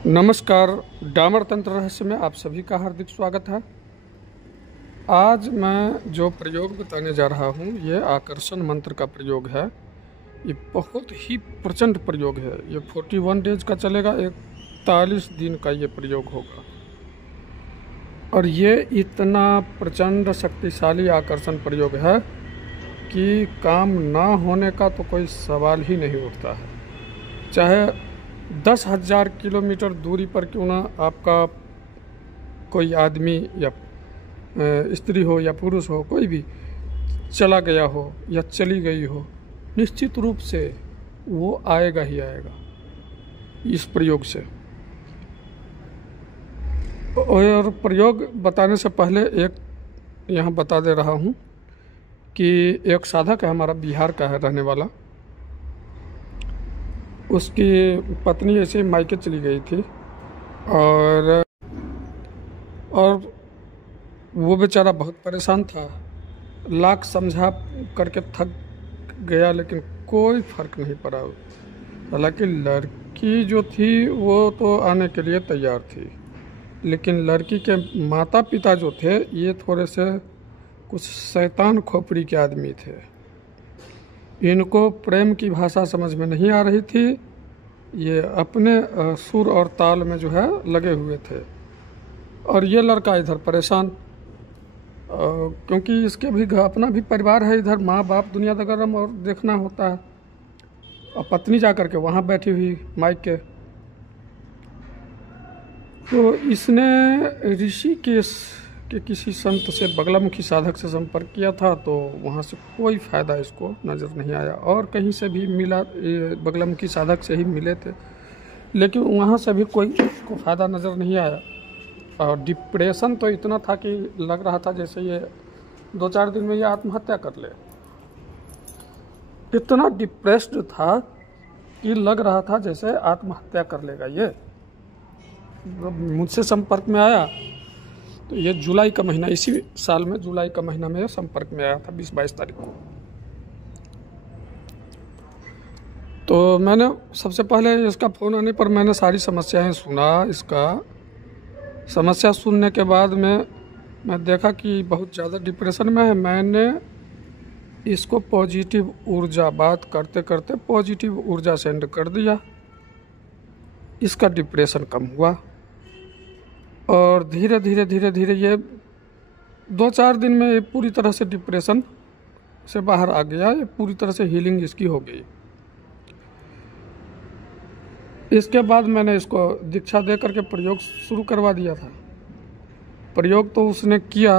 नमस्कार। डामर तंत्र रहस्य में आप सभी का हार्दिक स्वागत है। आज मैं जो प्रयोग बताने जा रहा हूँ ये आकर्षण मंत्र का प्रयोग है। ये बहुत ही प्रचंड प्रयोग है। ये 41 डेज का चलेगा, 41 दिन का ये प्रयोग होगा और ये इतना प्रचंड शक्तिशाली आकर्षण प्रयोग है कि काम ना होने का तो कोई सवाल ही नहीं उठता है। चाहे 10,000 किलोमीटर दूरी पर क्यों ना आपका कोई आदमी या स्त्री हो या पुरुष हो, कोई भी चला गया हो या चली गई हो, निश्चित रूप से वो आएगा ही आएगा इस प्रयोग से। और प्रयोग बताने से पहले एक यहाँ बता दे रहा हूँ कि एक साधक है, हमारा बिहार का है रहने वाला। उसकी पत्नी ऐसे मायके चली गई थी और वो बेचारा बहुत परेशान था। लाख समझा करके थक गया लेकिन कोई फर्क नहीं पड़ा। हालांकि लड़की जो थी वो तो आने के लिए तैयार थी, लेकिन लड़की के माता पिता जो थे ये थोड़े से कुछ शैतान खोपड़ी के आदमी थे। इनको प्रेम की भाषा समझ में नहीं आ रही थी। ये अपने सुर और ताल में जो है लगे हुए थे और ये लड़का इधर परेशान, क्योंकि इसके भी अपना भी परिवार है, इधर माँ बाप दुनियादारी और देखना होता है। और पत्नी जा कर के वहाँ बैठी हुई मायके। तो इसने ऋषिकेश के किसी संत से, बगलामुखी साधक से संपर्क किया था, तो वहाँ से कोई फ़ायदा इसको नज़र नहीं आया। और कहीं से भी मिला, बगलामुखी साधक से ही मिले थे, लेकिन वहाँ से भी कोई इसको फ़ायदा नज़र नहीं आया। और डिप्रेशन तो इतना था कि लग रहा था जैसे ये 2-4 दिन में ये आत्महत्या कर ले। इतना डिप्रेस्ड था कि लग रहा था जैसे आत्महत्या कर लेगा ये। मुझसे संपर्क में आया तो ये जुलाई का महीना, इसी साल में जुलाई का महीना में संपर्क में आया था, 20-22 तारीख को। तो मैंने सबसे पहले इसका फ़ोन आने पर मैंने सारी समस्याएं सुना। इसका समस्या सुनने के बाद में मैं देखा कि बहुत ज़्यादा डिप्रेशन में है। मैंने इसको पॉजिटिव ऊर्जा, बात करते करते पॉजिटिव ऊर्जा सेंड कर दिया। इसका डिप्रेशन कम हुआ और धीरे धीरे ये 2-4 दिन में ये पूरी तरह से डिप्रेशन से बाहर आ गया। ये पूरी तरह से हीलिंग इसकी हो गई। इसके बाद मैंने इसको दीक्षा दे करके प्रयोग शुरू करवा दिया था। प्रयोग तो उसने किया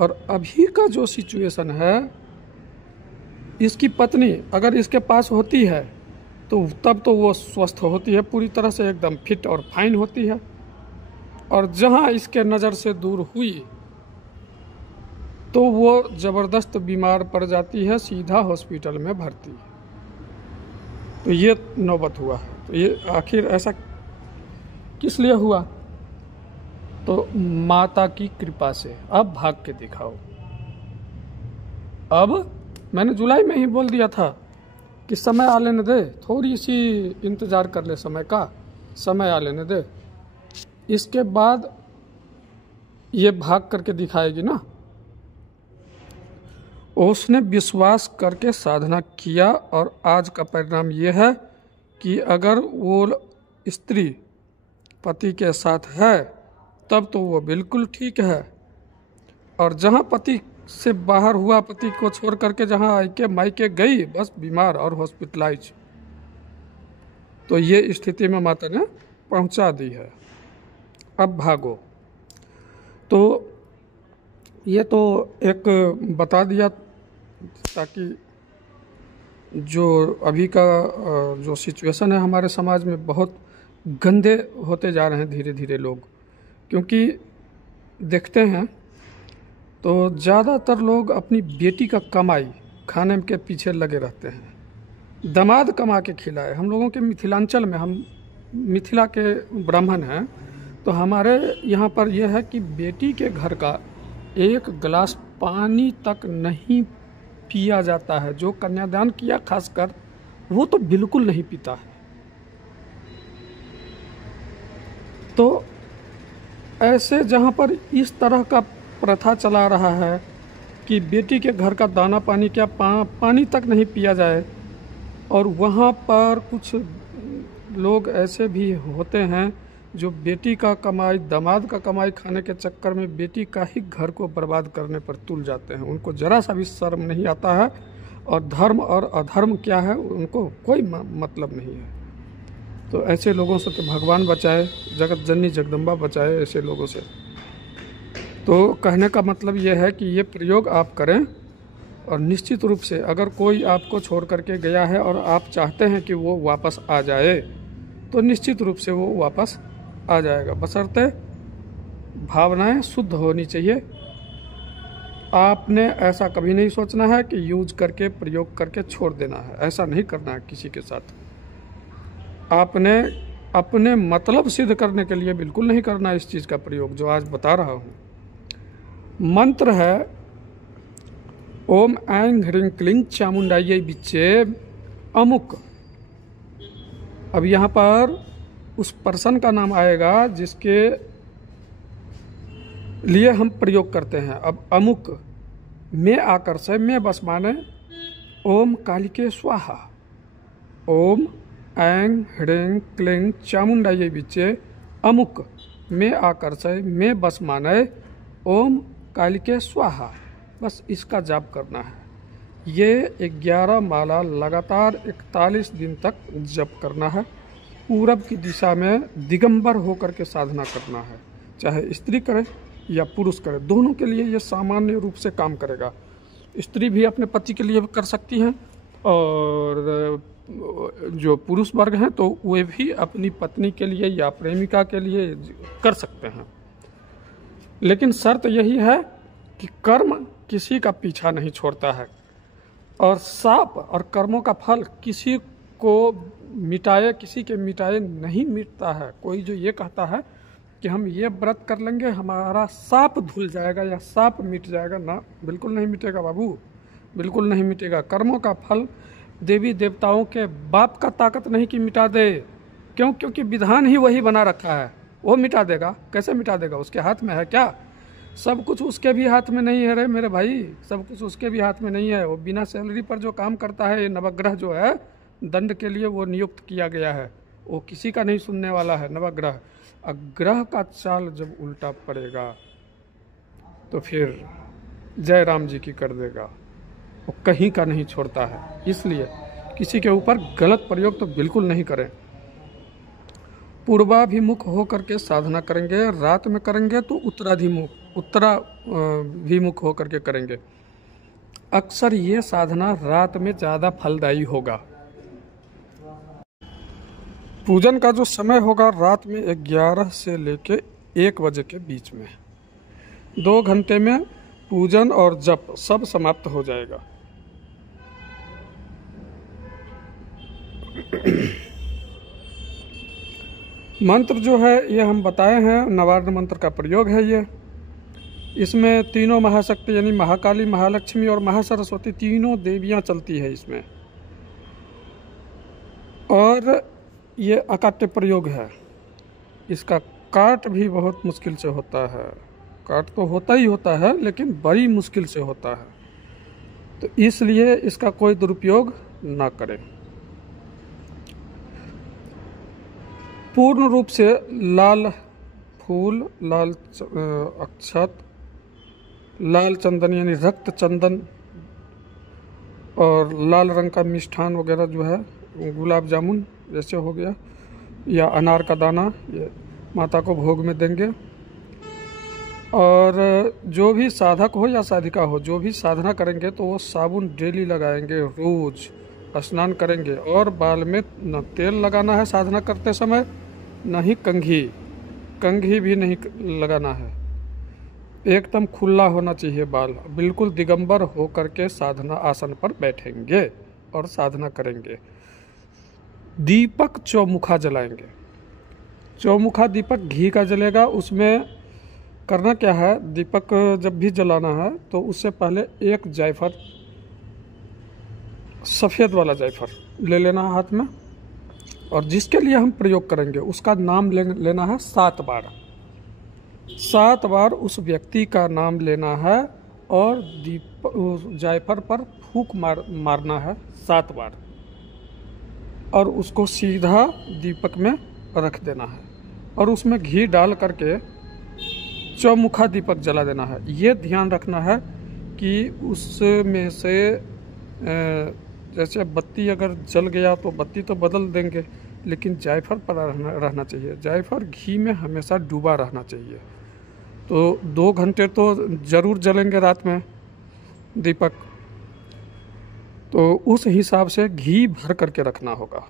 और अभी का जो सिचुएशन है, इसकी पत्नी अगर इसके पास होती है तो तब तो वो स्वस्थ होती है, पूरी तरह से एकदम फिट और फाइन होती है। और जहाँ इसके नज़र से दूर हुई तो वो ज़बरदस्त बीमार पड़ जाती है, सीधा हॉस्पिटल में भर्ती। तो ये नौबत हुआ। तो ये आखिर ऐसा किस लिए हुआ? तो माता की कृपा से। अब भाग के दिखाओ। अब मैंने जुलाई में ही बोल दिया था कि समय आ लेने दे, थोड़ी सी इंतज़ार कर ले, समय का समय आ लेने दे, इसके बाद ये भाग करके दिखाएगी ना। उसने विश्वास करके साधना किया और आज का परिणाम ये है कि अगर वो स्त्री पति के साथ है तब तो वो बिल्कुल ठीक है, और जहाँ पति से बाहर हुआ, पति को छोड़ करके जहाँ आके मायके गई, बस बीमार और हॉस्पिटलाइज। तो ये स्थिति में माता ने पहुँचा दी है। अब भागो। तो ये तो एक बता दिया ताकि जो अभी का जो सिचुएशन है हमारे समाज में, बहुत गंदे होते जा रहे हैं धीरे धीरे लोग। क्योंकि देखते हैं तो ज़्यादातर लोग अपनी बेटी का कमाई खाने के पीछे लगे रहते हैं। दामाद कमा के खिलाए। हम लोगों के मिथिलांचल में, हम मिथिला के ब्राह्मण हैं, तो हमारे यहाँ पर यह है कि बेटी के घर का एक गिलास पानी तक नहीं पिया जाता है। जो कन्यादान किया खासकर, वो तो बिल्कुल नहीं पीता है। तो ऐसे जहाँ पर इस तरह का प्रथा चला रहा है कि बेटी के घर का दाना पानी क्या पानी तक नहीं पिया जाए, और वहाँ पर कुछ लोग ऐसे भी होते हैं जो बेटी का कमाई, दामाद का कमाई खाने के चक्कर में बेटी का ही घर को बर्बाद करने पर तुल जाते हैं। उनको ज़रा सा भी शर्म नहीं आता है, और धर्म और अधर्म क्या है उनको कोई मतलब नहीं है। तो ऐसे लोगों से तो भगवान बचाए, जगत जननी जगदम्बा बचाए ऐसे लोगों से। तो कहने का मतलब ये है कि ये प्रयोग आप करें, और निश्चित रूप से अगर कोई आपको छोड़ करके गया है और आप चाहते हैं कि वो वापस आ जाए, तो निश्चित रूप से वो वापस आ जाएगा, बशर्ते भावनाएं शुद्ध होनी चाहिए। आपने ऐसा कभी नहीं सोचना है कि यूज करके, प्रयोग करके छोड़ देना है, ऐसा नहीं करना है किसी के साथ। आपने अपने मतलब सिद्ध करने के लिए बिल्कुल नहीं करना है इस चीज़ का प्रयोग जो आज बता रहा हूँ। मंत्र है ओम ऐं ह्रीं क्लीं चामुंडायै विच्चे अमुक। अब यहाँ पर उस पर्सन का नाम आएगा जिसके लिए हम प्रयोग करते हैं। अब अमुक में आकर से, में बस माने ओम कालिके स्वाहा, ओम ऐं ह्रीं क्लीं चामुंडायै विच्चे अमुक में आकर से, में बस माने ओम कालिके स्वाहा, बस इसका जाप करना है। ये 11 माला लगातार 41 दिन तक जप करना है। पूरब की दिशा में दिगंबर होकर के साधना करना है, चाहे स्त्री करे या पुरुष करे, दोनों के लिए ये सामान्य रूप से काम करेगा। स्त्री भी अपने पति के लिए कर सकती हैं, और जो पुरुष वर्ग हैं तो वे भी अपनी पत्नी के लिए या प्रेमिका के लिए कर सकते हैं। लेकिन शर्त यही है कि कर्म किसी का पीछा नहीं छोड़ता है, और साप और कर्मों का फल किसी को मिटाए, किसी के मिटाए नहीं मिटता है। कोई जो ये कहता है कि हम ये व्रत कर लेंगे हमारा साप धुल जाएगा या साप मिट जाएगा, ना, बिल्कुल नहीं मिटेगा बाबू, बिल्कुल नहीं मिटेगा। कर्मों का फल देवी देवताओं के बाप का ताकत नहीं कि मिटा दे, क्यों? क्योंकि विधान ही वही बना रखा है, वो मिटा देगा। कैसे मिटा देगा? उसके हाथ में है क्या? सब कुछ उसके भी हाथ में नहीं है रे मेरे भाई, सब कुछ उसके भी हाथ में नहीं है। वो बिना सैलरी पर जो काम करता है, ये नवग्रह जो है दंड के लिए वो नियुक्त किया गया है, वो किसी का नहीं सुनने वाला है नवग्रह। ग्रह का चाल जब उल्टा पड़ेगा तो फिर जय राम जी की कर देगा, वो कहीं का नहीं छोड़ता है। इसलिए किसी के ऊपर गलत प्रयोग तो बिल्कुल नहीं करें। पूर्वाभिमुख हो करके साधना करेंगे, रात में करेंगे तो उत्तराभिमुख हो करके करेंगे। अक्सर ये साधना रात में ज़्यादा फलदायी होगा। पूजन का जो समय होगा रात में 11 से लेके 1 बजे के बीच में, 2 घंटे में पूजन और जप सब समाप्त हो जाएगा। मंत्र जो है ये हम बताए हैं, नवार्ण मंत्र का प्रयोग है ये। इसमें तीनों महाशक्ति यानी महाकाली, महालक्ष्मी और महासरस्वती तीनों देवियां चलती है इसमें, और ये अकाट्य प्रयोग है। इसका काट भी बहुत मुश्किल से होता है, काट तो होता ही होता है लेकिन बड़ी मुश्किल से होता है, तो इसलिए इसका कोई दुरुपयोग ना करें। पूर्ण रूप से लाल फूल, लाल अक्षत, लाल चंदन यानी रक्त चंदन, और लाल रंग का मिष्ठान वगैरह जो है, गुलाब जामुन जैसे हो गया, या अनार का दाना, ये माता को भोग में देंगे। और जो भी साधक हो या साधिका हो, जो भी साधना करेंगे तो वो साबुन डेली लगाएंगे, रोज स्नान करेंगे, और बाल में न तेल लगाना है साधना करते समय, न ही कंघी भी नहीं लगाना है। एकदम खुला होना चाहिए बाल, बिल्कुल दिगंबर हो करके साधना आसन पर बैठेंगे और साधना करेंगे। दीपक चौमुखा जलाएंगे। चौमुखा दीपक घी का जलेगा। उसमें करना क्या है, दीपक जब भी जलाना है तो उससे पहले एक जायफल, सफ़ेद वाला जायफल ले लेना हाथ में, और जिसके लिए हम प्रयोग करेंगे उसका नाम लेना है 7 बार। 7 बार उस व्यक्ति का नाम लेना है और जायफल पर फूंक मारना है 7 बार और उसको सीधा दीपक में रख देना है और उसमें घी डाल करके चौमुखा दीपक जला देना है। ये ध्यान रखना है कि उसमें से जैसे बत्ती अगर जल गया तो बत्ती तो बदल देंगे, लेकिन जायफल पर रहना चाहिए। जायफल घी में हमेशा डूबा रहना चाहिए। तो 2 घंटे तो ज़रूर जलेंगे रात में दीपक, तो उस हिसाब से घी भर करके रखना होगा।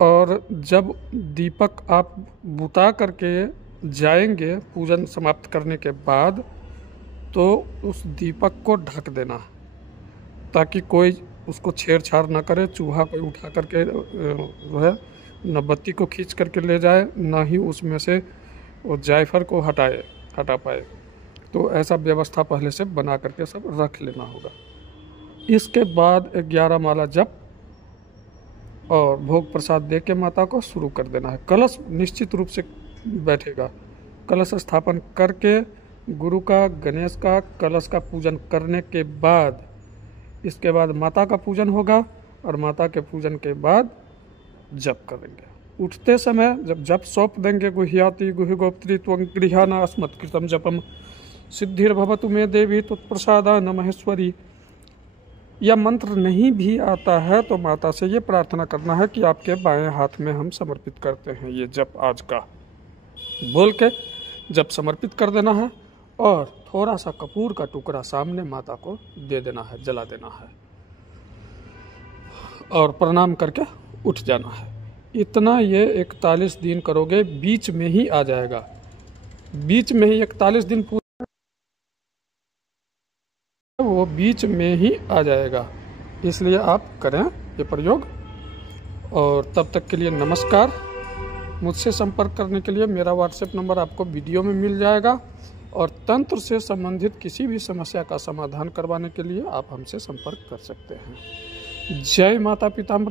और जब दीपक आप बुता करके जाएंगे पूजन समाप्त करने के बाद, तो उस दीपक को ढक देना ताकि कोई उसको छेड़छाड़ ना करे, चूहा कोई उठा करके जो है न बत्ती को खींच करके ले जाए, ना ही उसमें से वो जायफल को हटा पाए। तो ऐसा व्यवस्था पहले से बना करके सब रख लेना होगा। इसके बाद 11 माला जप और भोग प्रसाद दे के माता को शुरू कर देना है। कलश निश्चित रूप से बैठेगा। कलश स्थापन करके गुरु का, गणेश का, कलश का पूजन करने के बाद इसके बाद माता का पूजन होगा और माता के पूजन के बाद जप करेंगे। उठते समय जब जप सौंप देंगे, गुह्याति गुह्य गोप्त्री त्वं गृहाना अस्मत्कृतम जपम सिद्धिर्भवतु मे देवी त्वत्प्रसादा न महेश्वरी। यह मंत्र नहीं भी आता है तो माता से ये प्रार्थना करना है कि आपके बाएं हाथ में हम समर्पित करते हैं ये जप आज का, बोल के जप समर्पित कर देना है और थोड़ा सा कपूर का टुकड़ा सामने माता को दे देना है, जला देना है और प्रणाम करके उठ जाना है। इतना ये 41 दिन करोगे, बीच में ही आ जाएगा। बीच में ही 41 दिन पूरा वो बीच में ही आ जाएगा, इसलिए आप करें ये प्रयोग। और तब तक के लिए नमस्कार। मुझसे संपर्क करने के लिए मेरा व्हाट्सएप नंबर आपको वीडियो में मिल जाएगा और तंत्र से संबंधित किसी भी समस्या का समाधान करवाने के लिए आप हमसे संपर्क कर सकते हैं। जय माता पिताम्बरा।